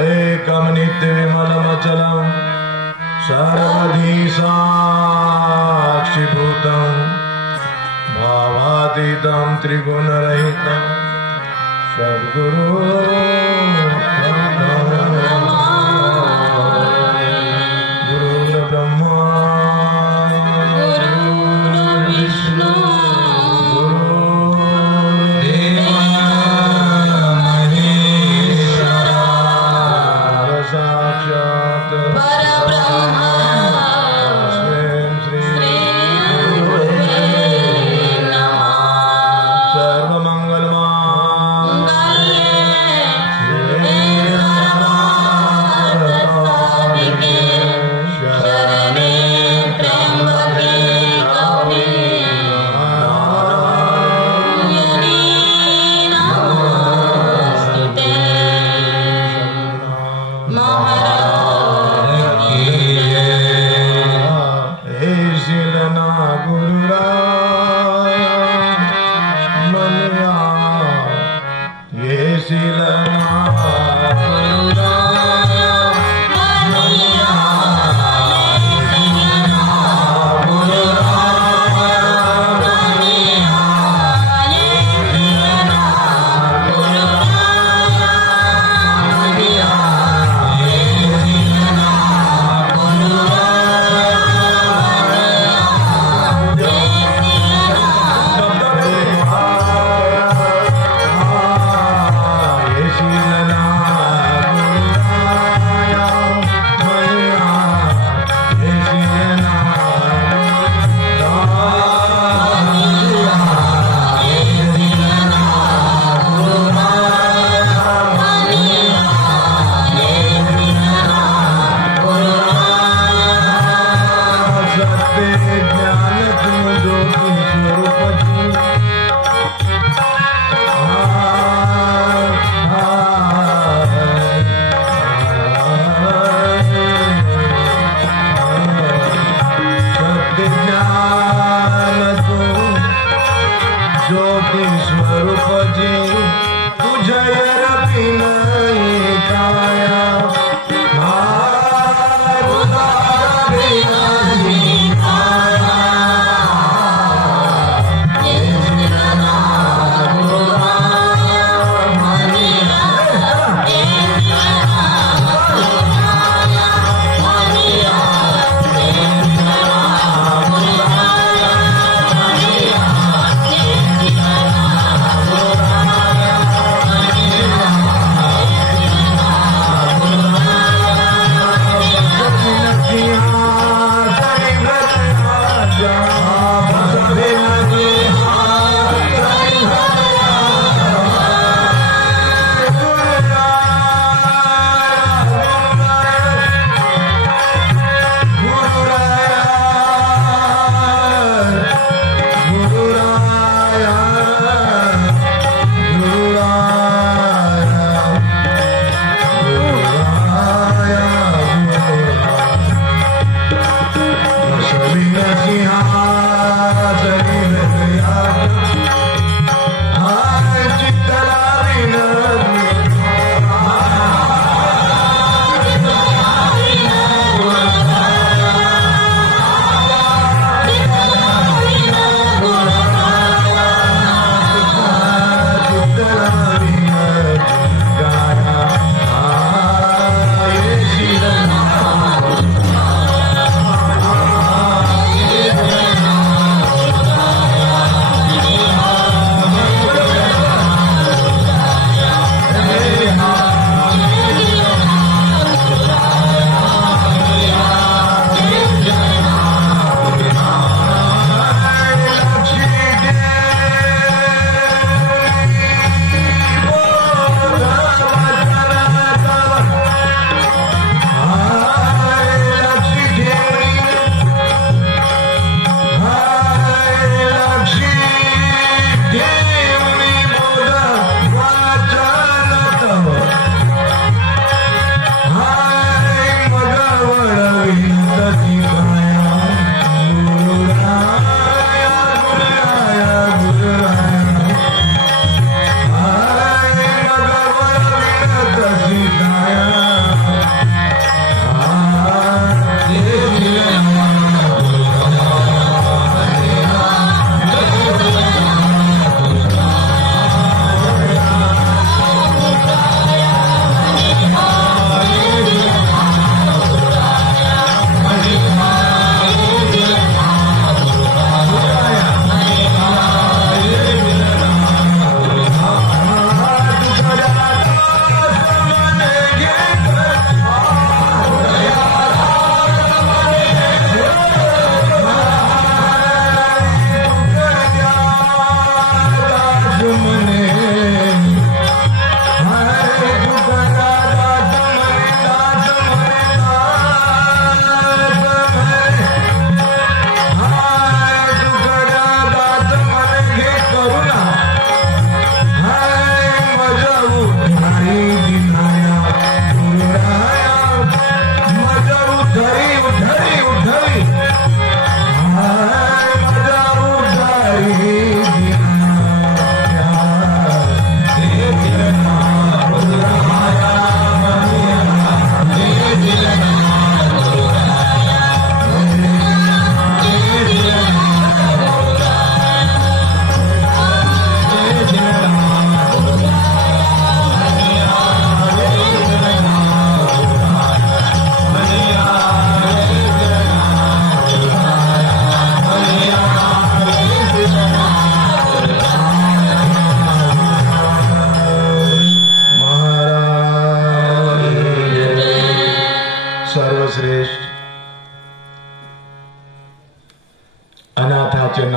एकम नित्य विमलमचलं सर्वधी साक्षिभूतं भावातीतं त्रिगुणरहितं सद्गुरु Hare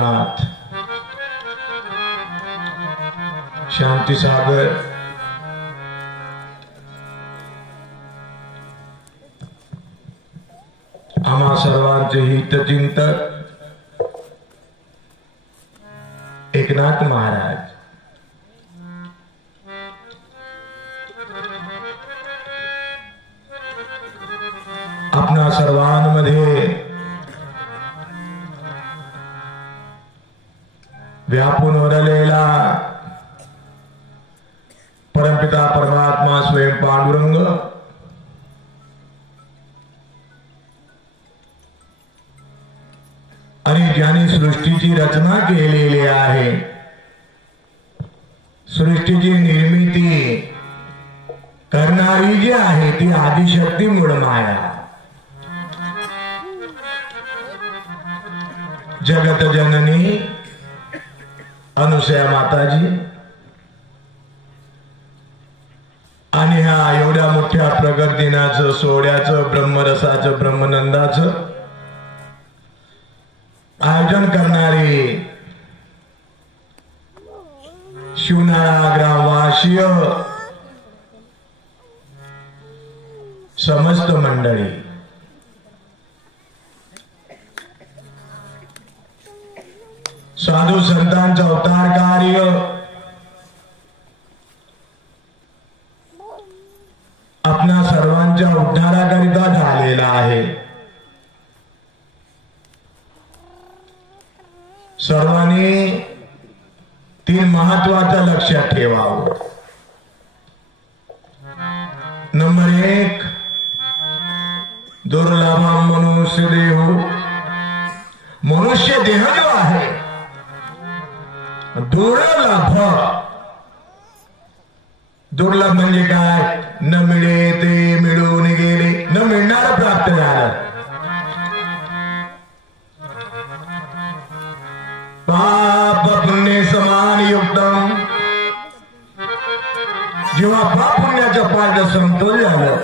नाथ शांती सागर आम्हा सर्वांचे हितचिंतक एकनाथ महाराज आपणा सर्वांमध्ये व्यापून उरलेला परमपिता परमात्मा स्वयं पांडुरंग आणि ज्याने सृष्टीची रचना केलेली आहे, सृष्टीची निर्मिती करणारी जी आहे ती आदिशक्ती मूळ माया, जगत जननी अनुसया माताजी आणि ह्या एवढ्या मोठ्या प्रगट दिनाचं सोहळ्याचं ब्रह्मरसाचं ब्रह्मनंदाचं आयोजन करणारी शिवनाळा ग्रामवासीय समस्त मंडळी, साधू संतांचं अवतार कार्य आपणा सर्वांच्या उद्धाराकरिता झालेला आहे. सर्वांनी तीन महत्वाचं लक्षात ठेवावं. नंबर 1, दुर्लभम मनुष्य देह. मनुष्य देह जो आहे दुर्लभ. दुर्लभ म्हणजे काय? न मिळे ते मिळून गेले, न मिळणार प्राप्त झालं. पाप पुण्य समान युक्तम. जेव्हा पाप पुण्याच्या पाठ समतोल झालं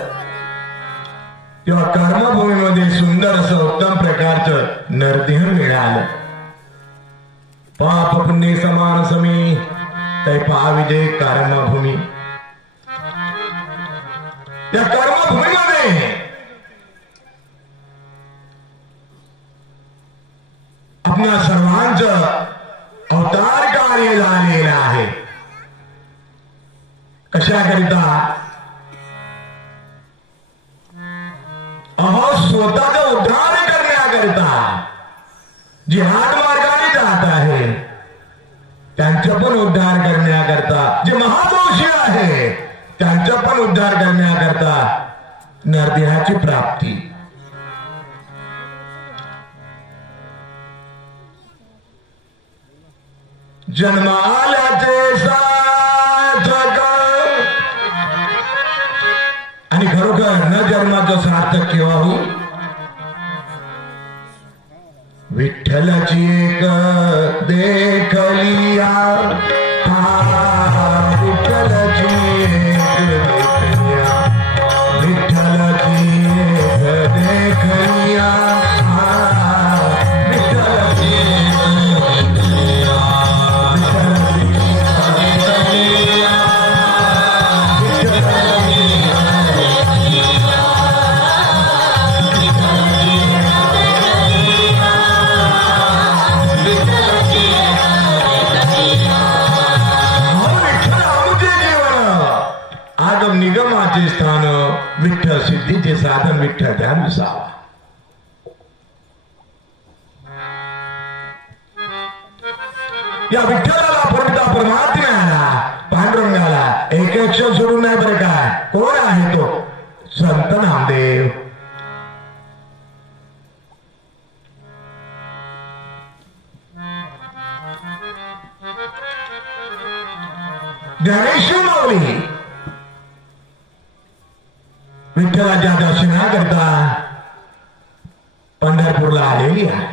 तेव्हा कर्मभूमीमध्ये सुंदर असं उत्तम प्रकारचं नरदेह मिळालं. पाप पुण्य समान समी तै पाविदे कर्मभूमी. या कर्मभूमीमध्ये आपल्या सर्वांचं अवतार कार्य झालेलं आहे. कशाकरिता? स्वतःचा उद्धार करण्याकरिता. जिहाद मार्गाने जात आहे त्यांचा पण उद्धार करण्याकरता, जे महादोषी आहे त्यांचा पण उद्धार करण्याकरता नरदेहाची प्राप्ती. जन्म आल्याचे सार्थक आणि खरोखर न जन्माचं सार्थक केव्हा होईल? विठ्ठलाची एक देखलिया. विठ्ठलाची एक देखलिया. विठ्ठलाची एक देखलिया. निगमाचे स्थान विठ्ठल सिद्धीचे साधन विठ्ठल ध्यान विसावा. या विठ्ठलाला परमपिता परमात्म्याला पांडुरंगाला एक अक्षर सोडून नाही बरं काय. कोण आहे तो? संत नामदेव. ज्ञानेश्वर माऊली विठ्ठलाच्या दर्शनाकरता पंढरपूरला आलेली आहे.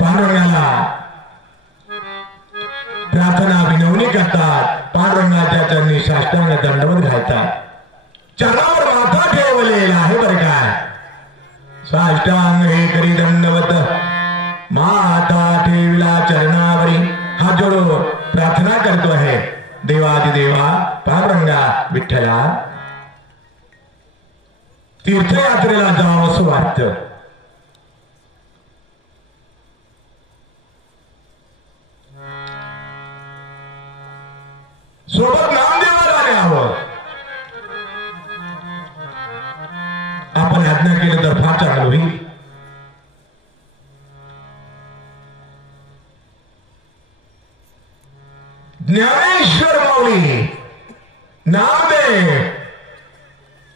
पांडुरंगाला प्रार्थना विनवणी करतात. पांडुरंगाच्या चरणी साष्टांग दंडवत घालतात. चरणावर माथा ठेवलेला आहे बरं काय. साष्टांग हे करी दंडवत माता ठेविला चरणावरी. हात जोडून प्रार्थना करतो आहे. देवादिदेवा पांडुरंगा विठ्ठला, तीर्थयात्रेला जावं असं वाटतं. सोबत नामदेवाला न्यावं. आपण आज्ञा केलं तर फार चांगलं होईल. ज्ञानेश्वर माऊली, नामदेव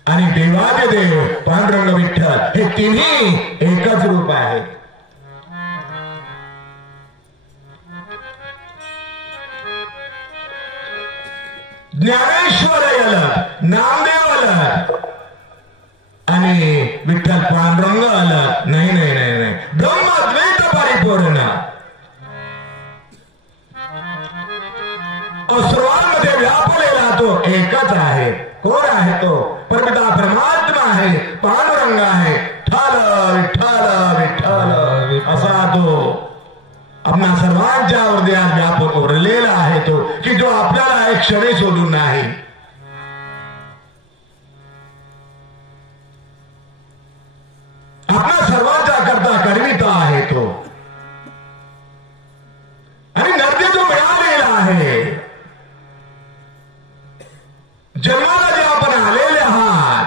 आणि देवादिदेव पांडुरंग विठ्ठल हे तिन्ही एकच रूप आहे. ज्ञानेश्वर अलग, नामदेव अलग आणि विठ्ठल पांडुरंग अलग. नाही नाही नाही नाही, ब्रह्मद्वैत परिपूर्ण. सर्वांमध्ये व्यापलेला तो एकच आहे. कोण आहे तो? परमपिता परमात्मा आहे, पांडुरंग आहे. विठ्ठल विठ्ठल विठ्ठल असा तो आपल्या सर्वांच्या हृदयात व्यापक उरलेला आहे तो, की जो आपल्याला एक क्षणी सोडून नाही. आपल्या सर्वांच्या करता कडविता आहे तो आणि नर्दे जो मिळालेला आहे. जन्माला जे आपण आलेले आहात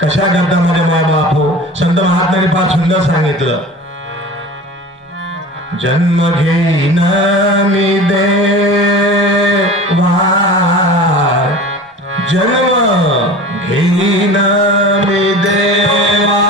कशा करता माझे माय बाप हो. संत महात्म्याने फार सुंदर सांगितलं. जन्म घेईन मी देवा, जन्म घेईन मी देवा,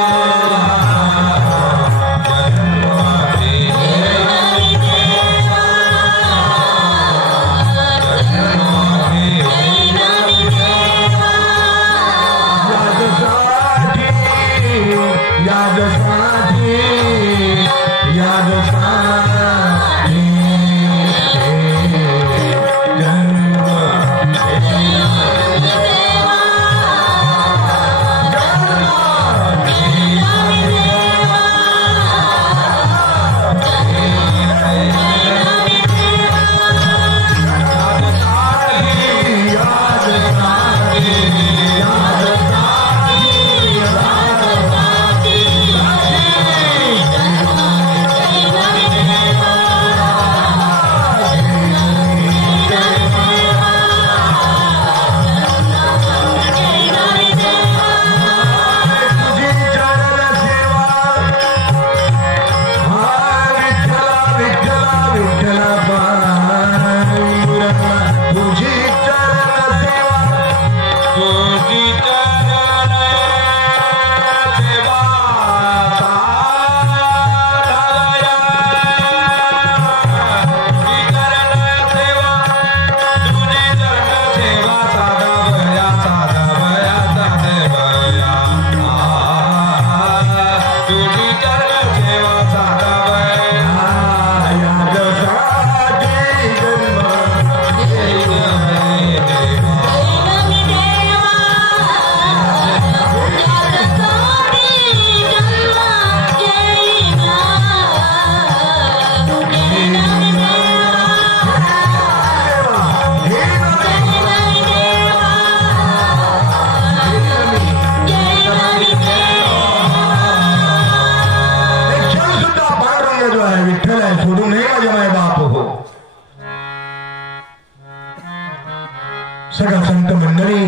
सगळा संत मंडळी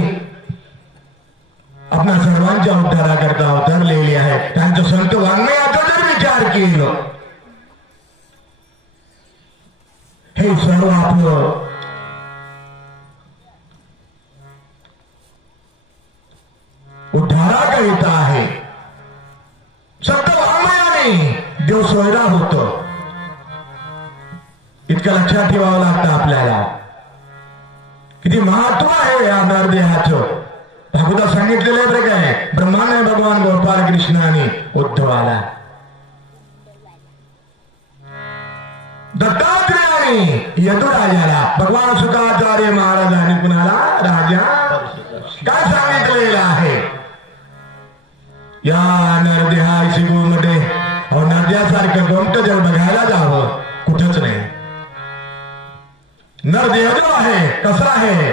आपल्या सर्वांच्या उद्धाराकरता अवतरलेली आहे. त्यांचं संत वाङ्मयाचा जर विचार केलं, हे सर्व आपलं उद्धाराकरिता आहे. संत वाङ्मयाने देव सोयरा होतो. इतकं लक्षात ठेवावं लागतं आपल्याला. किती महत्व आहे या नरदेहाचं. भागवतात सांगितलेलं आहे बरं काय. ब्रह्माने भगवान गोपाल कृष्णाने उद्धवाला, दत्तात्रेयाने यदुराजाला, भगवान सुखाचार्य महाराजांनी कुणाला राजा काय सांगितलेलं आहे या नरदेहा शिगूमध्ये नरद्यासारखं गोमट जर बघायला जावं कुठंच नाही. नरदेह जो आहे कसा आहे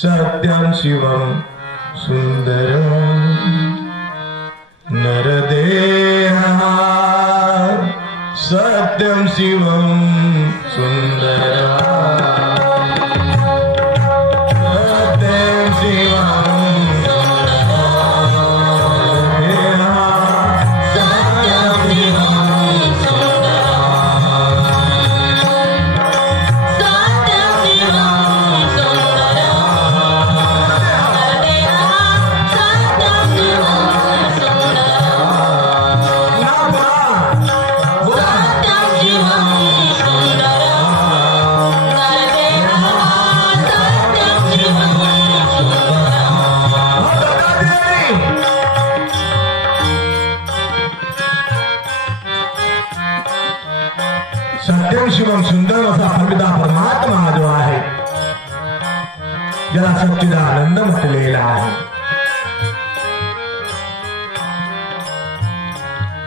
सत्यम शिवम सुंदरम नरदेहा सत्यम शिवम सुंदरम सत्यम शिवम सत्यम शिवम सुंदर असा अमिता परमात्मा जो आहे ज्याला सच्चिदानंद म्हटलेला आहे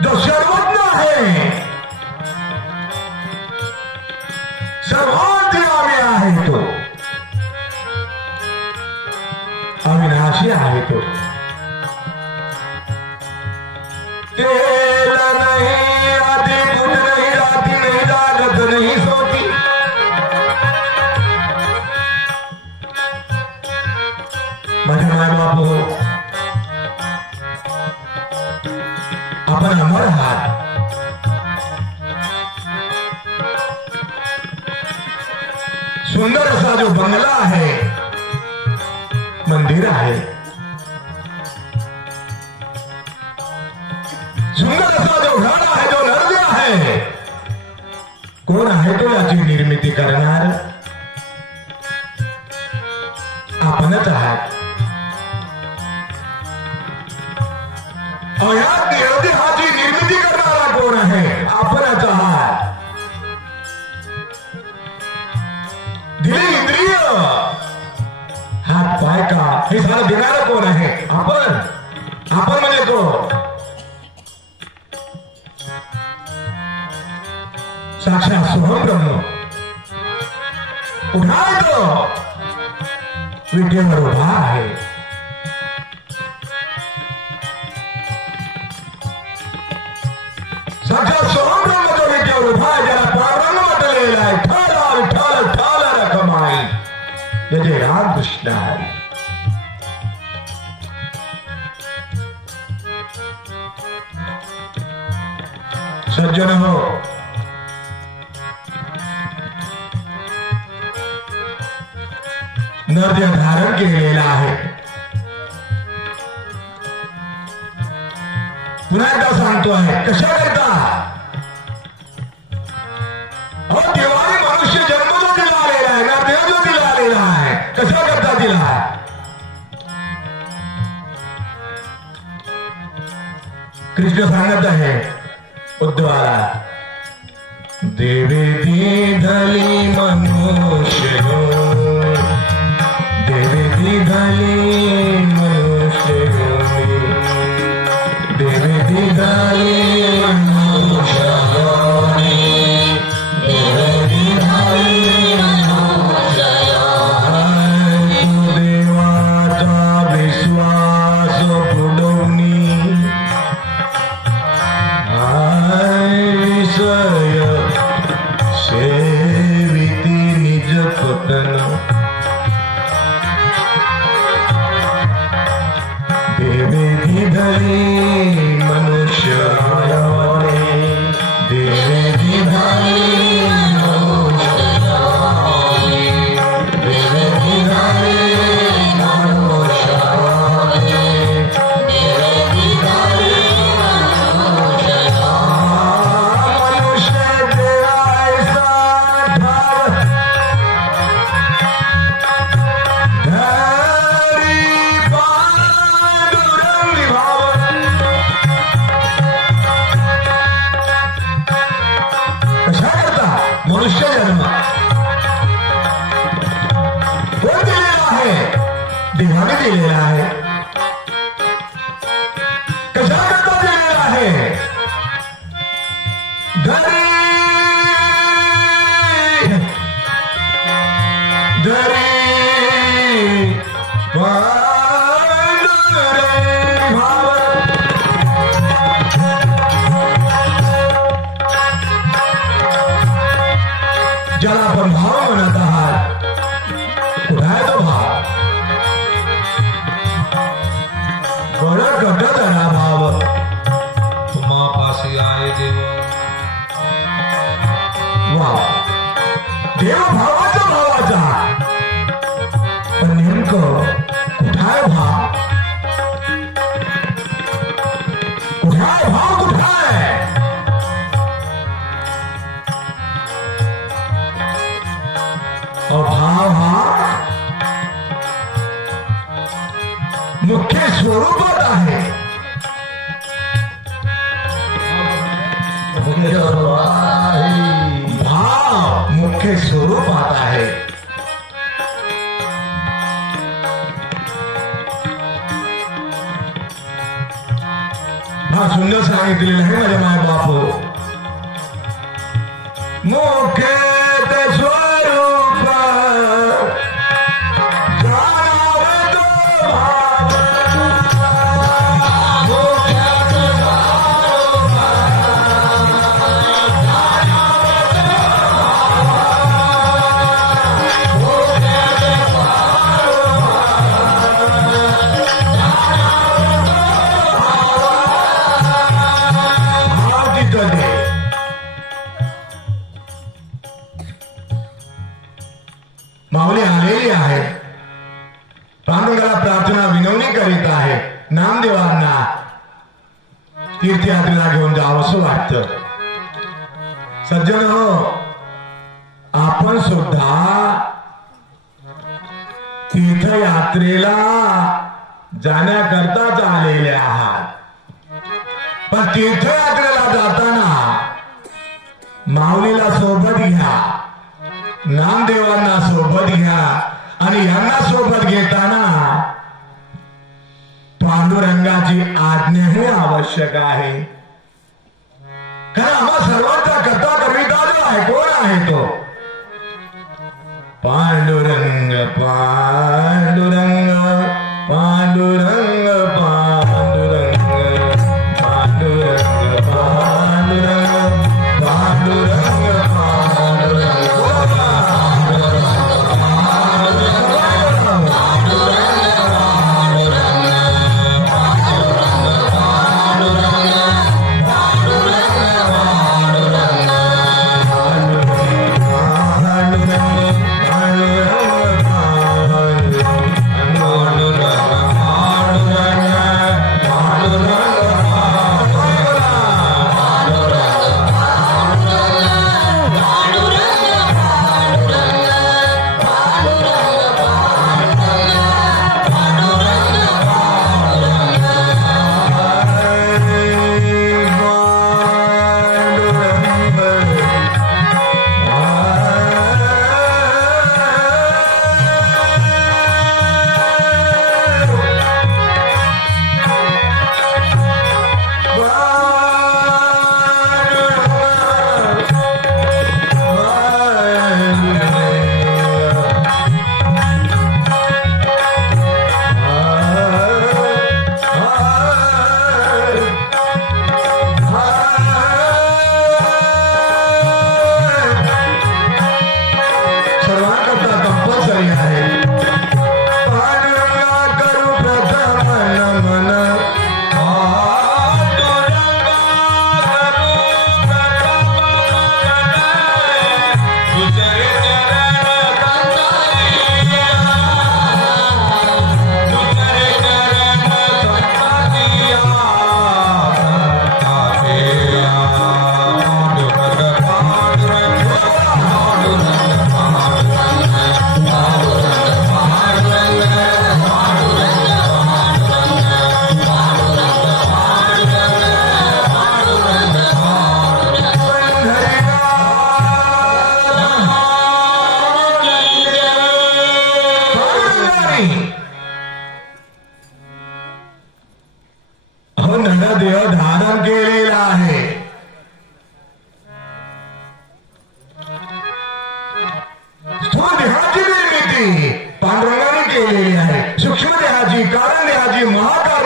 जो सर्वज्ञ आहे सर्वांतर्यामी आहे तो अविनाशी आहे तो तेरा नहीं आदि बुध नहीं राती नहीं जागत नहीं सोती माझे माय बाप हो आपण अमर आहात सुंदर असा जो बंगला आहे मंदिर आहे सुंदर असा जो घर आहे जो नरदेह आहे कोण आहे तो याची निर्मिती करणार आपणच आहात. या नरदेहाची निर्मिती करणारा कोण आहे आपणच आहात. दिली इंद्रिय हात पाय का हे सारं देणारं कोण आहे आपण. आपण म्हणजे कोण साक्षात सोहम उभा तो विटेवर उभा आहे. साक्षात सोहम ब्रह्म जो विटेवर उभा आहे ज्याला पांडुरंग म्हटलेला आहे ठाल ठाल ठाल रखमाई जय राम कृष्ण हरी. सज्जन हो नरदेह धारण केलेला आहे. पुन्हा एकदा सांगतो आहे कशा करता देवाने मनुष्य जन्म जो दिला आलेला आहे नरदेह जो दिला आलेला आहे कशा करता दिला. कृष्ण सांगत आहे उद्धवाला देवे दिधली मनुष्य देवे दिधली मनुष्य देवे दिधली मनुष्य देवे दिधली मनुष्य देवाचा विश्वास बुडवणी विषय सेविती निज कथन देवे दिधली मनुष्य देवे दिधली मनुष्य देवे दिधली मनुष्य देवे दिधली मनुष्य जन्म कोण दिलेला आहे देवाने दिलेला आहे. कशाकरता दिलेला आहे? धरी धरी ज्याला आपण भाव म्हणत आहात, कुठे आहे तो भाव? बरं कट जरा भाव तुम्हापाशी आहे देव. वा, देव भावाचा भावाचा, पण नेमकं कुठाय भाव? कुठाय भाव? कुठाय? भाव हा मुख्य स्वरूपात आहे. भाव मुख्य स्वरूपात आहे. हा सुंदर सांगितलेलं आहे माझ्या माय बापू. मुख्य स्वरूप माऊली आलेली आहे. पांडुरंगाला प्रार्थना विनवणी करीत आहे. नामदेवांना तीर्थयात्रेला घेऊन जावंसं वाटतं. सज्जन हो, आपण सुद्धा तीर्थयात्रेला जाण्याकरताच आलेले आहात. पण तीर्थयात्रेला जाताना माऊलीला सोबत घ्या, नामदेवांना सोबत घ्या आणि यांना सोबत घेताना पांडुरंगाची आज्ञाही आवश्यक आहे. कारण आम्हा सर्वांचा कथा कविता जो आहे, कोण आहे तो? पांडुरंग पांडुरंग पांडुरंग पांडुरंग पांडुरंग पांडुरंग पांडुरंग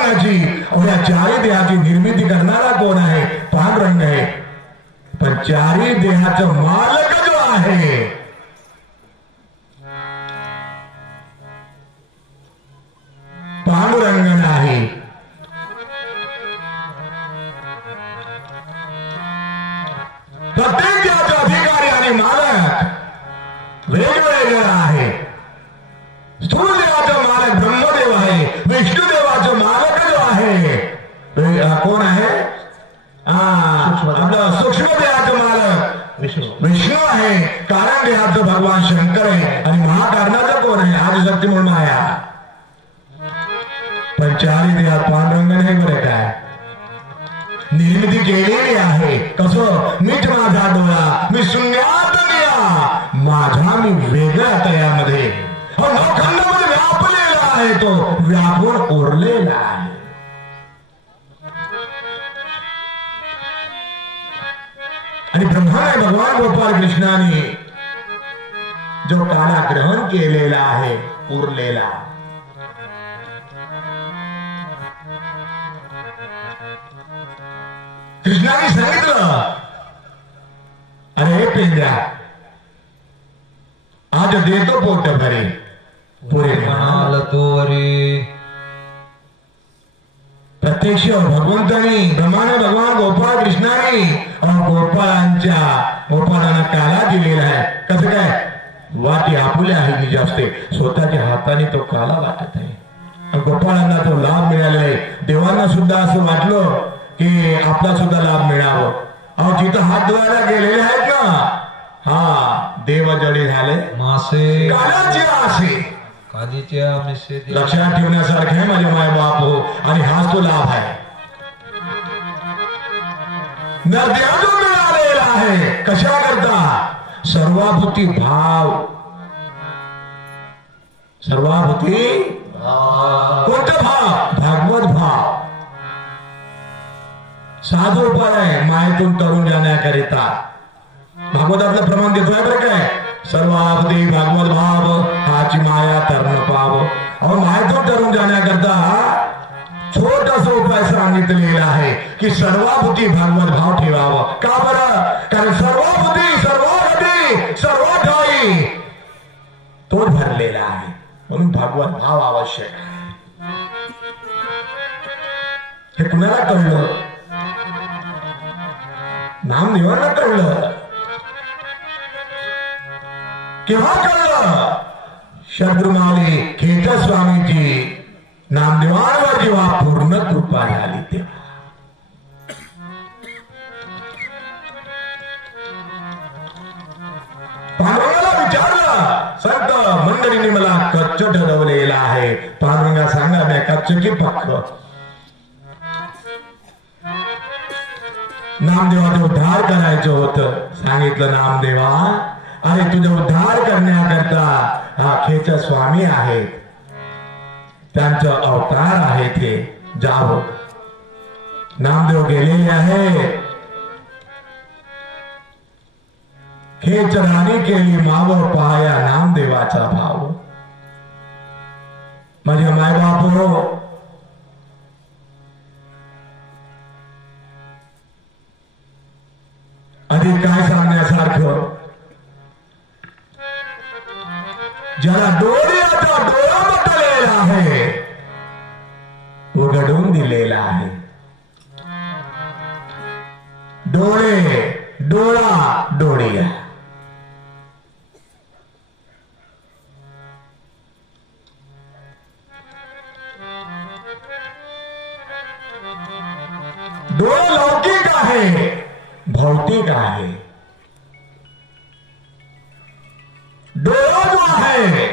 देहाची और या चारी देहाची निर्मिती करणारा कोण आहे? पांडुरंग आहे. पण चारी देहाचं मालक जो आहे पांडुरंग नाही. प्रत्येक देहाचा अधिकारी आणि मालक वेगवेगळा आहे. स्थूल देवाचा मालक ब्रह्मदेव आहे. विष्णुदेवाचा मालक जो आहे कोण आहे? आपलं सूक्ष्म देहाचं मालक विष्णू आहे. कारण देहाचं भगवान शंकर आहे. आणि महाकारणाचं कोण आहे? आदिशक्ती म्हणून माया. पण चारी देहात पांडुरंग नाही. बरं काय निर्मिती केलेली आहे. कसं? मीच माझा डोळा मी शून्यात निया माझा मी वेगळा तयामध्ये नवखंडामध्ये व्यापलेला आहे. तो व्यापून ओरलेला आहे. आणि ब्रह्माने भगवान गोपाळ कृष्णाने जो काळा ग्रहण केलेला आहे उरलेला कृष्णाने सांगितलं अरे पेंद्या आज देतो पोट भरे पुरे म्हणाल तोरी. प्रत्यक्ष भगवंतानी ब्रह्माने भगवान गोपाळ कृष्णाने गोपाळांना काला दिलेला आहे. कसं काय? वाटी आपुल्या आहे निज असते स्वतःच्या हाताने तो काला वाटत आहे. गोपाळांना तो लाभ मिळाला आहे. देवांना सुद्धा असं वाटलं की आपला सुद्धा लाभ मिळावं. अहो जिथं हात धुवायला गेलेले आहेत ना हा देव जडे झाले मासे कालाचे आसे लक्षात ठेवण्यासारखे आहे माझे माय बाप हो. आणि हाच तो लाभ आहे. नद्यातून मिळालेला आहे. कशा करता? सर्वाभूती भाव. सर्वाभूती कोणता भाव? भागवत भाव. साधू उपाय आहे मायेतून तरुण जाण्याकरिता. भागवतातलं प्रमाण देतोय बरं काय? सर्वाभूती भागवत भाव हाची माया तरण पाव. अहो मायेतून तरुण जाण्याकरता छोटासा उपाय सांगितलेला आहे की सर्वाभूती भागवत भाव ठेवावं. का बरं? कारण सर्वाभूती सर्वाभूती सर्वाठाई तो भरलेला आहे. म्हणून भागवत भाव आवश्यक आहे. हे कुणाला कळलं? नामदेवांना कळलं. केव्हा कळलं? शत्रुमाली खेचा स्वामीची नामदेवांवर जेव्हा पूर्ण कृपा झाली तेव्हा. पांडुरंगाला विचारलं संत मंडळीने मला कच्च ठरवलेलं आहे. पांडुरंगा सांगा मी कच्च की पक्क? नामदेवाचा उद्धार करायचं होतं. सांगितलं नामदेवा अरे तुझा उद्धार करण्याकरता हा खेचा स्वामी आहेत. त्यांचा अवतार आहे ते जावं. नामदेव गेलेले आहे. खेच राणी केली माव पाया नामदेवाचा भाव. माझे मायबाप हो अधिक काय सांगण्यासारखं? ज्याला डोळ्याचा डोळा म्हटलेला आहे उघडून दिलेला आहे. डोळे डोळा डोळिया. डोळा लौकिक आहे भौतिक आहे. डोळा जो आहे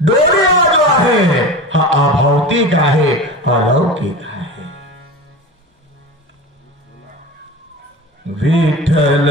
डोळा जो आहे हा अभौतिक आहे अलौकिक आहे. विठ्ठल